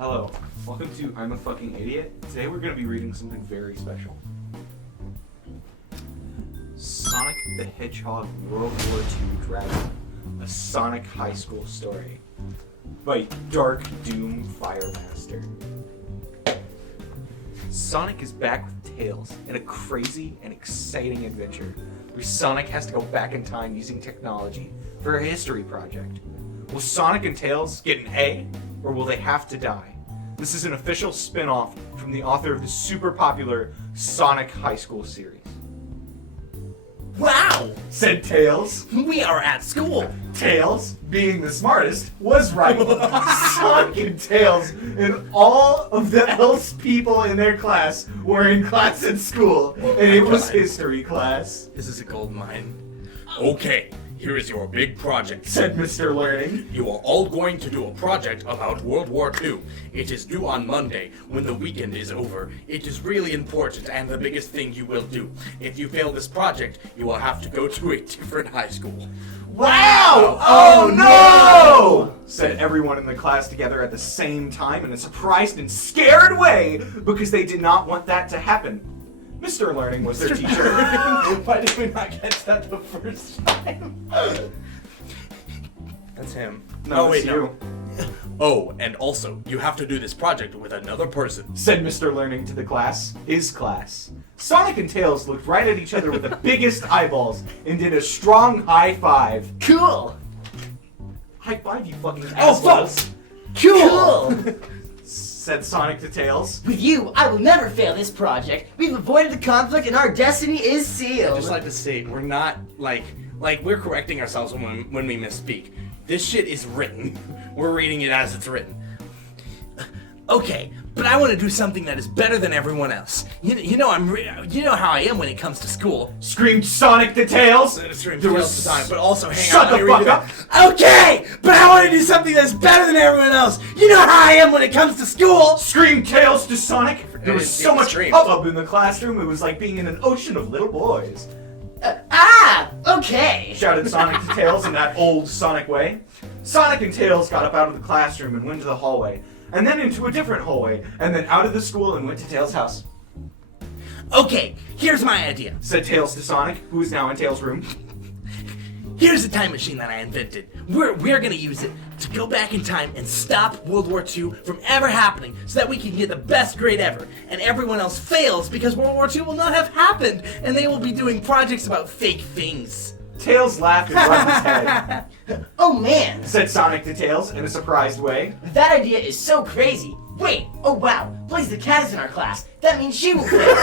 Hello, welcome to I'm a Fucking Idiot. Today we're going to be reading something very special. Sonic the Hedgehog World War II Dragon, a Sonic high school story by Dark Doom Firemaster. Sonic is back with Tails in a crazy and exciting adventure where Sonic has to go back in time using technology for a history project. Will Sonic and Tails get an A, or will they have to die? This is an official spin-off from the author of the super popular Sonic High School series. Wow! Said Tails. We are at school! Tails, being the smartest, was right. Sonic and Tails and all of the else people in their class were in class at school, and it was history class. This is a gold mine. Okay, here is your big project, said Mr. Learning. You are all going to do a project about World War II. It is due on Monday, when the weekend is over. It is really important and the biggest thing you will do. If you fail this project, you will have to go to a different high school. Wow! Oh no! Said everyone in the class together at the same time in a surprised and scared way because they did not want that to happen. Mr. Learning was their teacher. Why did we not catch that the first time? That's him. No, it's you. Oh, and also, you have to do this project with another person, said Mr. Learning to the class, his class. Sonic and Tails looked right at each other with the biggest eyeballs and did a strong high five. Cool! High five, you fucking assholes. assholes. Cool! Said Sonic to Tails. With you, I will never fail this project. We've avoided the conflict and our destiny is sealed. I'd just like to say, we're not, like we're correcting ourselves when we misspeak. This shit is written. We're reading it as it's written. Okay, but I want to do something that is better than everyone else. You know how I am when it comes to school. Screamed Sonic to Tails. Screamed Tails to Sonic, but also hang Shut on. the fuck up. Okay, but I want to do something that's better than everyone else. You know how I am when it comes to school. Screamed Tails to Sonic. There was so much hubbub in the classroom. It was like being in an ocean of little boys. Okay! Shouted Sonic to Tails in that old Sonic way. Sonic and Tails got up out of the classroom and went to the hallway, and then into a different hallway, and then out of the school and went to Tails' house. Okay, here's my idea, said Tails to Sonic, who is now in Tails' room. Here's a time machine that I invented. We're gonna use it to go back in time and stop World War II from ever happening so that we can get the best grade ever. And everyone else fails because World War II will not have happened and they will be doing projects about fake things. Tails laughed and rubbed his head. Oh man, said Sonic to Tails in a surprised way. That idea is so crazy. Wait, oh wow, Blaze the cat is in our class. That means she will fail.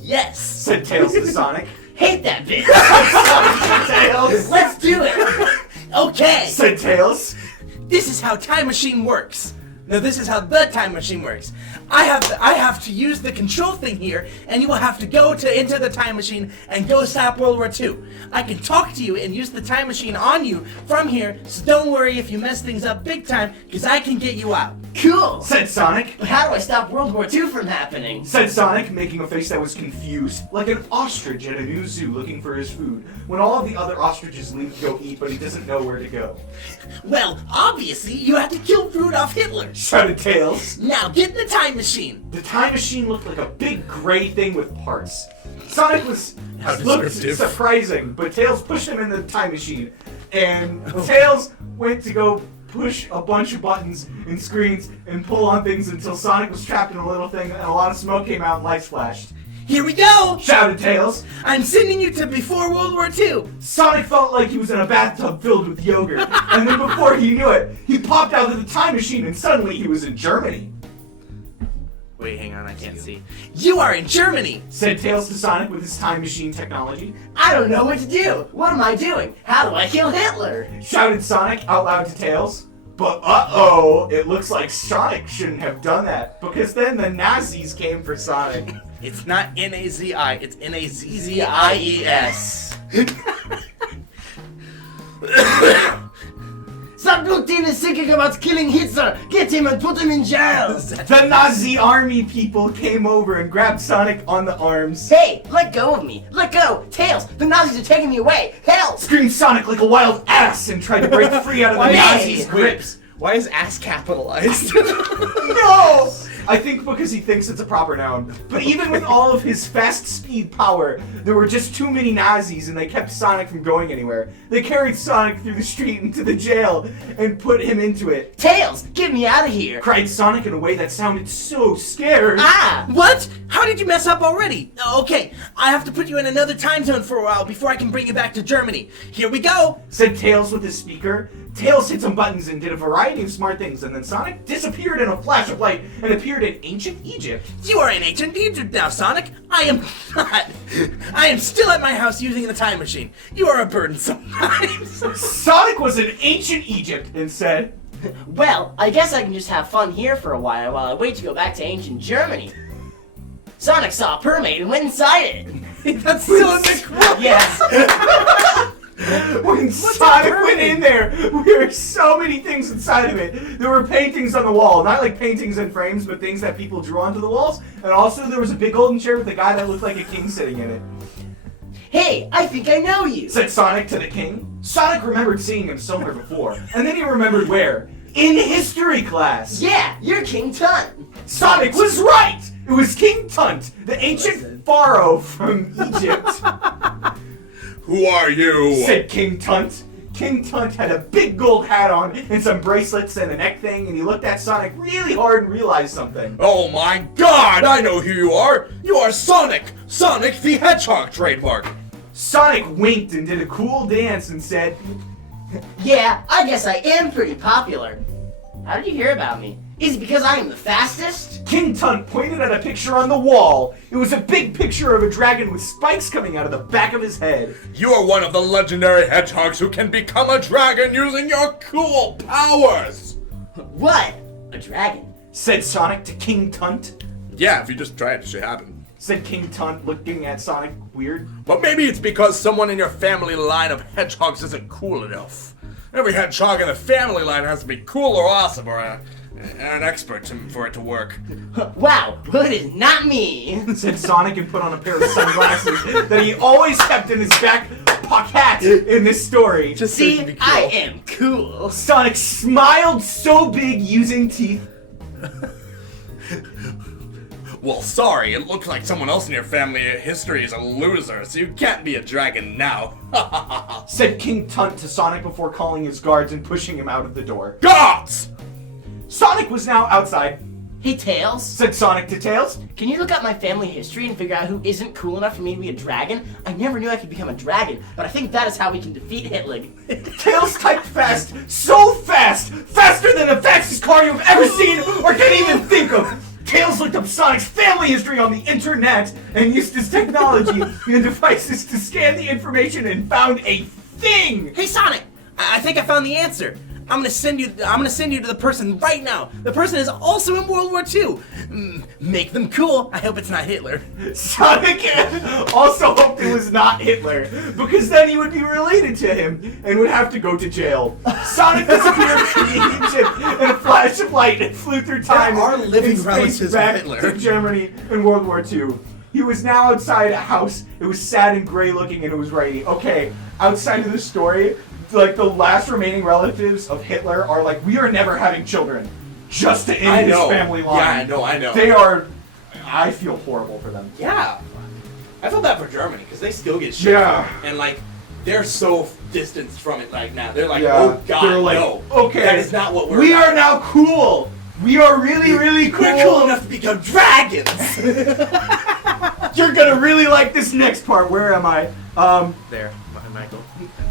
Yes, said Tails to Sonic. Hate that bitch. Tails. Let's do it. Okay, said Tails. This is how time machine works. No, this is how the time machine works. I have to use the control thing here, and you will have to go into the time machine and go stop World War II. I can talk to you and use the time machine on you from here, so don't worry if you mess things up big time, because I can get you out. Cool! Said Sonic. But how do I stop World War II from happening? Said Sonic, making a face that was confused, like an ostrich at a new zoo looking for his food, when all of the other ostriches leave to go eat, but he doesn't know where to go. Well, obviously, you have to kill Rudolph Hitler. Shouted Tails. Now get in the time machine. The time machine looked like a big gray thing with parts. Sonic looked surprising, but Tails pushed him in the time machine, and Tails went to go push a bunch of buttons and screens and pull on things until Sonic was trapped in a little thing and a lot of smoke came out and lights flashed. Here we go! Shouted Tails. I'm sending you to before World War II. Sonic felt like he was in a bathtub filled with yogurt, and then before he knew it, he popped out of the time machine and suddenly he was in Germany. Wait, hang on, I can't see. You are in Germany! Said Tails to Sonic with his time machine technology. I don't know what to do. What am I doing? How do I kill Hitler? Shouted Sonic out loud to Tails. But uh-oh, it looks like Sonic shouldn't have done that, because then the Nazis came for Sonic. It's not N-A-Z-I, it's N-A-Z-Z-I-E-S. Stop Putin is thinking about killing Hitler! Get him and put him in jail! The Nazi army people came over and grabbed Sonic on the arms. Hey, let go of me! Let go! Tails, the Nazis are taking me away! Help! Screamed Sonic like a wild ass and tried to break free out of the Nazis' grips. Why is ass capitalized? No! I think because he thinks it's a proper noun. But even with all of his fast speed power, there were just too many Nazis and they kept Sonic from going anywhere. They carried Sonic through the street into the jail and put him into it. Tails, get me out of here! Cried Sonic in a way that sounded so scared. Ah! What? How did you mess up already? Okay, I have to put you in another time zone for a while before I can bring you back to Germany. Here we go! Said Tails with his speaker. Tails hit some buttons and did a variety of smart things, and then Sonic disappeared in a flash of light and appeared in ancient Egypt. You are in ancient Egypt now, Sonic. I am not. I am still at my house using the time machine. You are a burden sometimes. Sonic was in ancient Egypt and said, Well, I guess I can just have fun here for a while I wait to go back to ancient Germany. Sonic saw a mermaid and went inside it. That's still in the quote. Yes. when Sonic went in there, there were so many things inside of it. There were paintings on the wall, not like paintings in frames, but things that people drew onto the walls. And also there was a big golden chair with a guy that looked like a king sitting in it. Hey, I think I know you. Said Sonic to the king. Sonic remembered seeing him somewhere before, and then he remembered where. In history class. Yeah, you're King Tut. Sonic was right! It was King Tut, the ancient pharaoh from Egypt. Who are you? Said King Tut. King Tut had a big gold hat on and some bracelets and a neck thing, and he looked at Sonic really hard and realized something. Oh my god, I know who you are! You are Sonic! Sonic the Hedgehog trademark! Sonic winked and did a cool dance and said, Yeah, I guess I am pretty popular. How did you hear about me? Is it because I am the fastest? King Tut pointed at a picture on the wall. It was a big picture of a dragon with spikes coming out of the back of his head. You are one of the legendary hedgehogs who can become a dragon using your cool powers! What? A dragon? Said Sonic to King Tut. Yeah, if you just try it should happen. Said King Tut, looking at Sonic weird. But maybe it's because someone in your family line of hedgehogs isn't cool enough. Every hedgehog in the family line has to be cool or awesome or an expert for it to work. Wow, well it is not me. Said Sonic and put on a pair of sunglasses that he always kept in his back pocket in this story. Just so you See, can be cool. I am cool. Sonic smiled so big using teeth. Well, sorry, it looks like someone else in your family history is a loser, so you can't be a dragon now. Said King Tut to Sonic before calling his guards and pushing him out of the door. Gods! Sonic was now outside. Hey Tails, Said Sonic to Tails. can you look up my family history and figure out who isn't cool enough for me to be a dragon? I never knew I could become a dragon, but I think that is how we can defeat Hitler. Tails typed fast, so fast, faster than the fastest car you've ever seen or can even think of. Tails looked up Sonic's family history on the internet and used his technology and devices to scan the information and found a thing. Hey Sonic, I think I found the answer. I'm gonna send you to the person right now. The person is also in World War II. Make them cool. I hope it's not Hitler. Sonic also hoped it was not Hitler, because then he would be related to him and would have to go to jail. Sonic disappeared from Egypt in a flash of light and flew through time There are living and space relatives of back Hitler. to Germany in World War II. He was now outside a house. It was sad and gray looking and it was rainy. Okay, outside of the story, like the last remaining relatives of Hitler are like, we are never having children, just to end his family line. Yeah, I know. They are. I feel horrible for them. Yeah. I felt that for Germany because they still get shit. Yeah. And like, they're so distanced from it like now. They're like, Yeah. oh god, They're like, no. okay, That is not what we're We about. are now cool. We are really, really cool. We're cool enough to become dragons. You're gonna really like this next part. Where am I? There, Michael.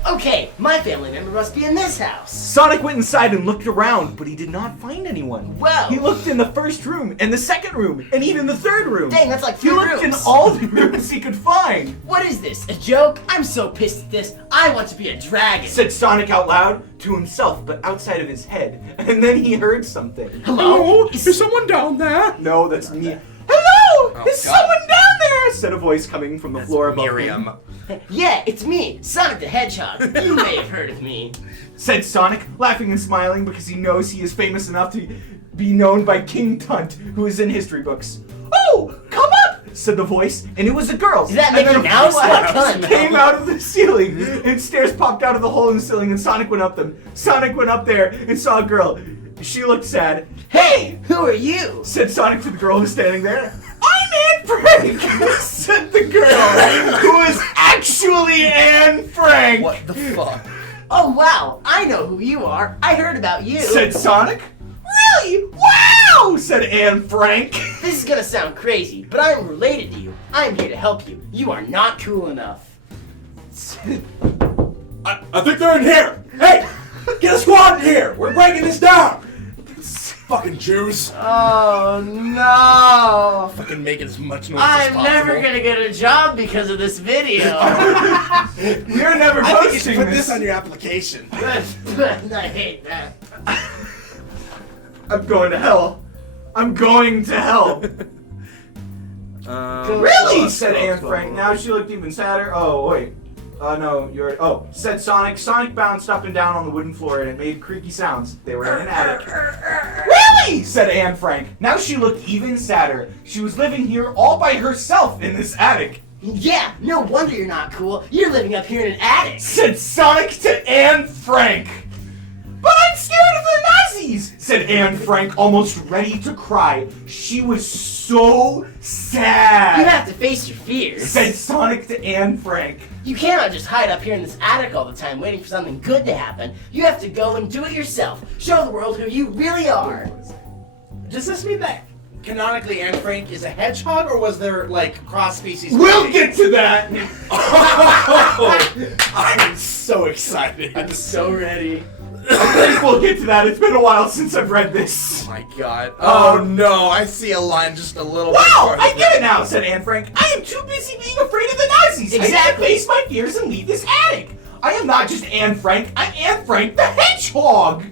Okay, my family member must be in this house. Sonic went inside and looked around, but he did not find anyone. Wow. He looked in the first room, and the second room, and even the third room. Dang, that's like He 3 looked in rooms. all the rooms he could find. What is this, a joke? I'm so pissed at this. I want to be a dragon. Said Sonic out loud to himself, but outside of his head. And then he heard something. Hello? Is someone down there? No, that's me. Hello! Oh, Is God. someone down there? Said a voice coming from the floor above Miriam. him. Yeah, it's me, Sonic the Hedgehog. You may have heard of me. Said Sonic, laughing and smiling because he knows he is famous enough to be known by King Tut, who is in history books. Oh, come up! Said the voice, and it was a girl. Does that And make then you a mouse? flash What cunt? came out of the ceiling, and stairs popped out of the hole in the ceiling, and Sonic went up them. Sonic went up there and saw a girl. She looked sad. Hey, who are you? Said Sonic to the girl who's standing there. I'm Anne Frank, said the girl, who was actually Anne Frank. What the fuck? Oh wow, I know who you are. I heard about you. Said Sonic. Really? Wow, said Anne Frank. This is gonna sound crazy, but I'm related to you. I'm here to help you. You are not cool enough. I think they're in here. Hey, get a squad in here. We're breaking this down. Fucking Jews. Oh no! Fucking make it as much noise as I'm possible. never gonna get a job because of this video. We're never I think you posting should put this on your application. I hate that. I'm going to hell. I'm going to hell. Really? Said Anne Frank. Now she looked even sadder. Oh, wait. No, you're. Oh, said Sonic. Sonic bounced up and down on the wooden floor and it made creaky sounds. They were in an attic. Really? Said Anne Frank. Now she looked even sadder. She was living here all by herself in this attic. Yeah, no wonder you're not cool. You're living up here in an attic. Said Sonic to Anne Frank. But I'm scared of the Nazis, said Anne Frank, almost ready to cry. She was so sad. You have to face your fears. Said Sonic to Anne Frank. You cannot just hide up here in this attic all the time waiting for something good to happen. You have to go and do it yourself. Show the world who you really are. Does this mean that canonically Anne Frank is a hedgehog, or was there like cross species? We'll get to that. I'm so excited. I'm so ready. I think we'll get to that. It's been a while since I've read this. Oh my god. Oh no, I see a line just a little bit. Wow, farther I get it now, said Anne Frank. I am too busy being afraid of the Nazis. I need to Exactly. face my fears and leave this attic. I am not just Anne Frank. I'm Anne Frank the Hedgehog.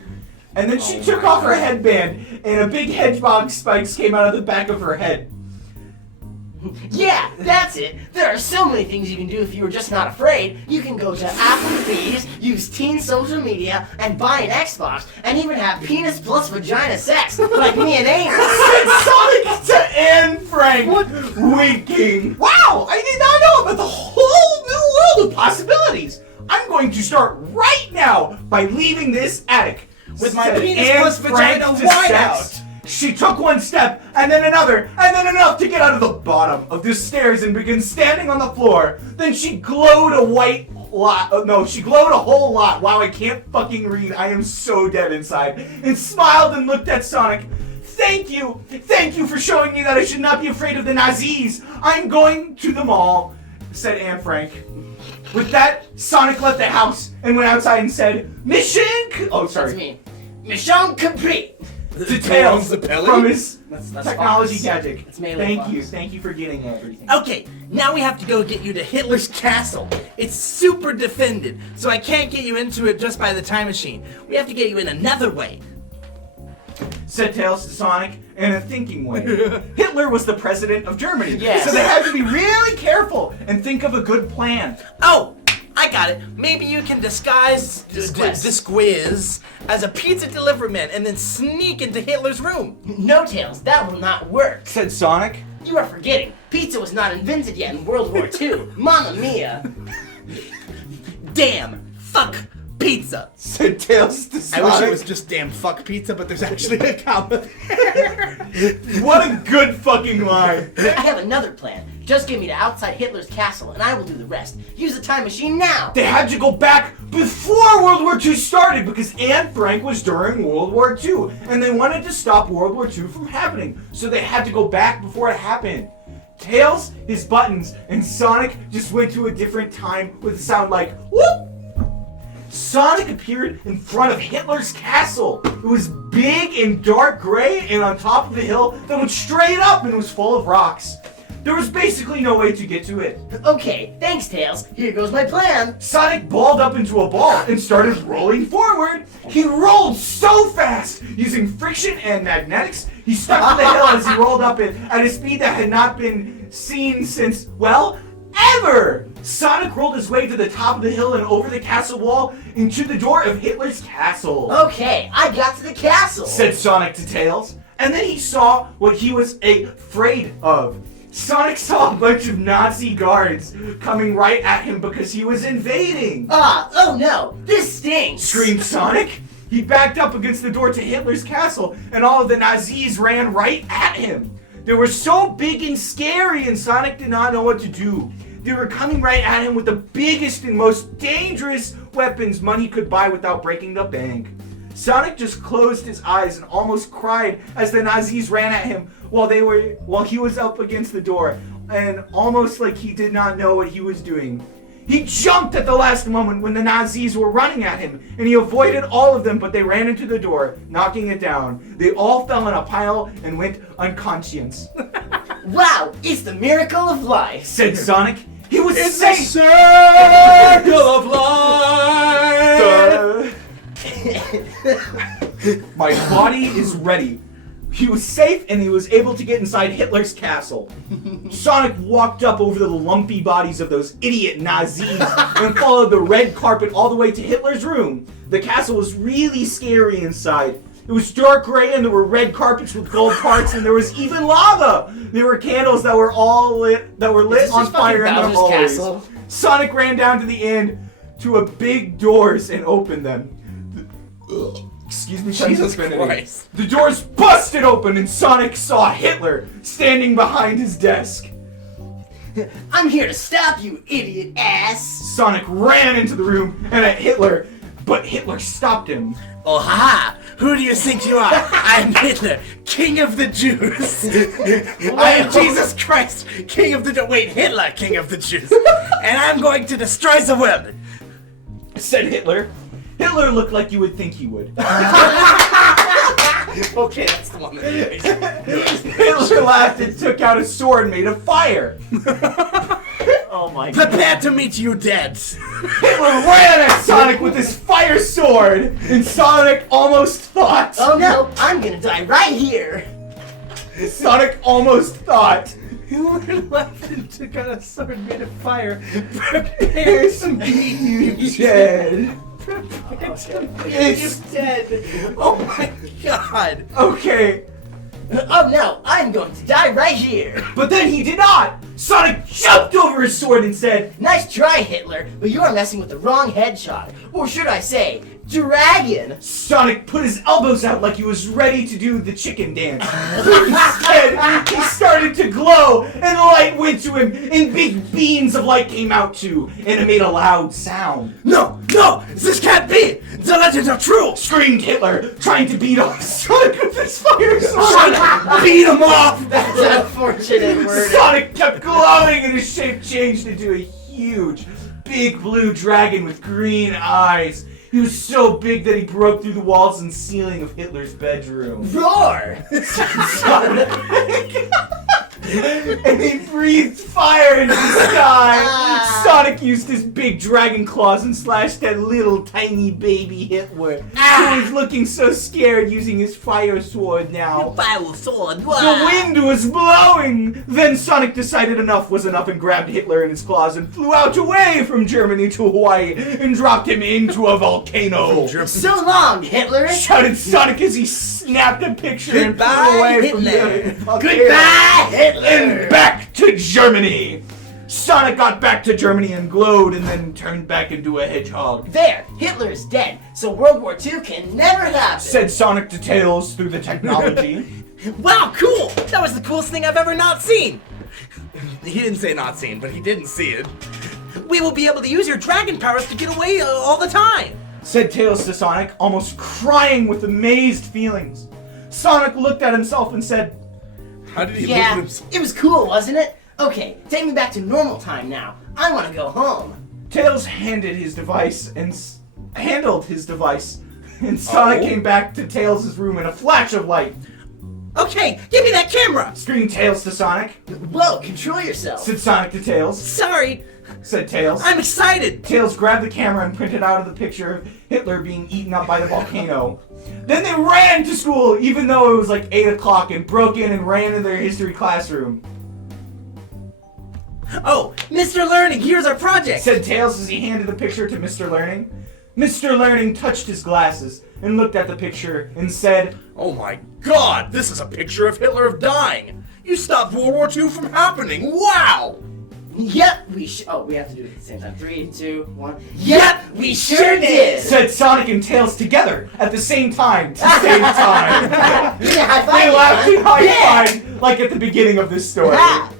And then she took off her headband, and a big hedgehog spikes came out of the back of her head. Yeah, that's it. There are so many things you can do if you were just not afraid. You can go to Applebee's, use teen social media, and buy an Xbox, and even have penis plus vagina sex, like me and Amos. Said Sonic to Anne Frank. What? Winking. Wow, I did not know about the whole new world of possibilities. I'm going to start right now by leaving this attic. With my Said penis Anne plus Frank vagina to wide sex. out. She took one step, and then another, and then enough to get out of the bottom of the stairs and begin standing on the floor. Then she glowed a white lot. No, she glowed a whole lot. Wow, I can't fucking read. I am so dead inside. And smiled and looked at Sonic. Thank you for showing me that I should not be afraid of the Nazis. I'm going to the mall, said Anne Frank. With that, Sonic left the house and went outside and said, Mission. Oh, sorry. That's me. Mission complete. Details the belly? from his That's technology Fox. gadget. It's Melee Thank you for getting everything. Okay, now we have to go get you to Hitler's castle. It's super defended, so I can't get you into it just by the time machine. We have to get you in another way. Said Tails to Sonic in a thinking way. Hitler was the president of Germany, Yes. so they had to be really careful and think of a good plan. Oh, I got it. Maybe you can disguise Disguise. as a pizza delivery man and then sneak into Hitler's room. No, Tails, that will not work. Said Sonic. You are forgetting. Pizza was not invented yet in World War II. Mamma mia. Damn, fuck pizza. Said Tails to I Sonic. wish it was just damn fuck pizza, but there's actually a comma there. What a good fucking line. I have another plan. Just get me to outside Hitler's castle, and I will do the rest. Use the time machine now. They had to go back before World War II started because Anne Frank was during World War II, and they wanted to stop World War II from happening, so they had to go back before it happened. Tails, his buttons, and Sonic just went to a different time with a sound like whoop. Sonic appeared in front of Hitler's castle. It was big and dark gray and on top of a hill that went straight up and was full of rocks. There was basically no way to get to it. Okay, thanks, Tails. Here goes my plan. Sonic balled up into a ball and started rolling forward. He rolled so fast, using friction and magnetics, he stuck to the hill as he rolled up it at a speed that had not been seen since, well, ever! Sonic rolled his way to the top of the hill and over the castle wall into the door of Hitler's castle. Okay, I got to the castle. Said Sonic to Tails, and then he saw what he was afraid of. Sonic saw a bunch of Nazi guards coming right at him because he was invading. Oh no, this stinks. Screamed Sonic. He backed up against the door to Hitler's castle, and all of the Nazis ran right at him. They were so big and scary, and Sonic did not know what to do. They were coming right at him with the biggest and most dangerous weapons money could buy without breaking the bank. Sonic just closed his eyes and almost cried as the Nazis ran at him while he was up against the door, and almost like he did not know what he was doing. He jumped at the last moment when the Nazis were running at him, and he avoided all of them, but they ran into the door, knocking it down. They all fell in a pile and went unconscious. Wow, it's the miracle of life, Said Sonic. He was It's safe. a circle of life. My body is ready. He was safe and he was able to get inside Hitler's castle. Sonic walked up over the lumpy bodies of those idiot Nazis and followed the red carpet all the way to Hitler's room. The castle was really scary inside. It was dark gray and there were red carpets with gold parts and there was even lava. There were candles that were lit on fire in the hallways. Castle? Sonic ran down to the end to a big doors and opened them. Excuse me, Jesus Trinity. Christ. The doors busted open and Sonic saw Hitler standing behind his desk. I'm here to stop you, idiot ass. Sonic ran into the room and at Hitler, but Hitler stopped him. Oh, ha! Who do you think you are? I'm Hitler, King of the Jews. I am Jesus Christ, King of the Jews. Wait, Hitler, King of the Jews. And I'm going to destroy the world. Said Hitler. Hitler looked like you would think he would. Okay, that's the one that makes it. Hitler laughed and took out a sword made of fire. Oh my god. Prepare to meet you dead. Hitler ran at Sonic with his fire sword, and Sonic almost thought. Oh no, I'm gonna die right here. Sonic almost thought. Hitler laughed and took out a sword made of fire. Prepare to meet you Dead. It's dead. Oh my god. Okay, Oh no, I'm going to die right here. but then he did not. Sonic jumped over his sword and said, Nice try, Hitler, but you are messing with the wrong hedgehog. Or should I say, dragon. Sonic put his elbows out like he was ready to do the chicken dance. Instead, he started to glow, and light went to him, and big beams of light came out too, and it made a loud sound. No, no, this can't be. The legends are true. Screamed Hitler, trying to beat off Sonic with his fire sword. Sonic, beat him off. That's an unfortunate word. Sonic kept glowing, and his shape changed into a huge, big blue dragon with green eyes. He was so big that he broke through the walls and ceiling of Hitler's bedroom. Roar! And he breathed fire into the sky. Sonic used his big dragon claws and slashed at little tiny baby Hitler, who was looking so scared using his fire sword now. Fire sword. The wind was blowing! Then Sonic decided enough was enough and grabbed Hitler in his claws and flew out away from Germany to Hawaii and dropped him into a volcano. So long, Hitler! Shouted Sonic as he snapped a picture and Goodbye, flew away Hitler. from the volcano. Goodbye, Hitler! And back to Germany! Sonic got back to Germany and glowed and then turned back into a hedgehog. There, Hitler's dead, so World War II can never happen. Said Sonic to Tails through the technology. Wow, cool! That was the coolest thing I've ever not seen! He didn't say not seen, but he didn't see it. We will be able to use your dragon powers to get away all the time! Said Tails to Sonic, almost crying with amazed feelings. Sonic looked at himself and said, How did he look at Yeah, himself? it was cool, wasn't it? Okay, take me back to normal time now. I want to go home. Tails handled his device, and Sonic came back to Tails' room in a flash of light. Okay, give me that camera! Screamed Tails to Sonic. Whoa, control yourself. Said Sonic to Tails. Sorry, Said Tails. I'm excited! Tails grabbed the camera and printed out of the picture of Hitler being eaten up by the volcano. Then they ran to school, even though it was like 8 o'clock, and broke in and ran in their history classroom. Oh, Mr. Learning, here's our project! Said Tails as he handed the picture to Mr. Learning. Mr. Learning touched his glasses and looked at the picture and said, Oh my god, this is a picture of Hitler dying. You stopped World War II from happening. Wow! Yep, oh, we have to do it at the same time. 3, 2, 1. Yep, we sure did! Said Sonic and Tails together at the same time to save time. Give me a high five, They you laughed cunt. and high-fived like at the beginning of this story. Ha!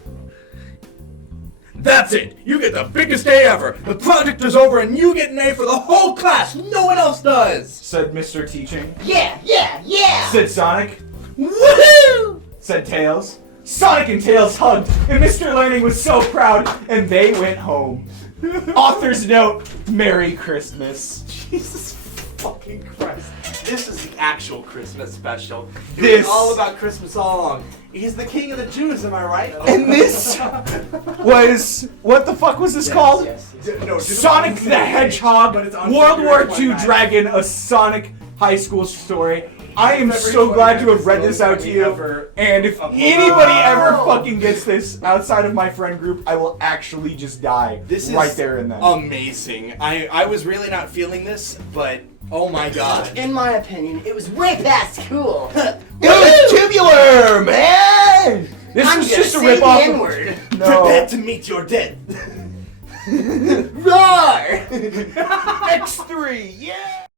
That's it! You get the biggest day ever! The project is over and you get an A for the whole class! No one else does! Said Mr. Teaching. Yeah, yeah, yeah! Said Sonic. Woohoo! Said Tails. Sonic and Tails hugged, and Mr. Learning was so proud, and they went home. Author's note, Merry Christmas. Jesus fucking Christ. This is the actual Christmas special. It This- was all about Christmas all along. He's the king of the Jews, am I right? And this was, what the fuck was this called? Yes. No, Sonic the Hedgehog, But it's on World War February II 29th. Dragon, a Sonic high school story. I am February so glad to 29th have read this out to we you. ever And if upload. anybody ever Oh. fucking gets this outside of my friend group, I will actually just die This right is there and then. amazing. I was really not feeling this, but oh my god. In my opinion, it was way past cool. It was tubular, man! This I'm was gonna just a say rip the off. N-word. Prepare to meet your dead. Roar! X3, yeah!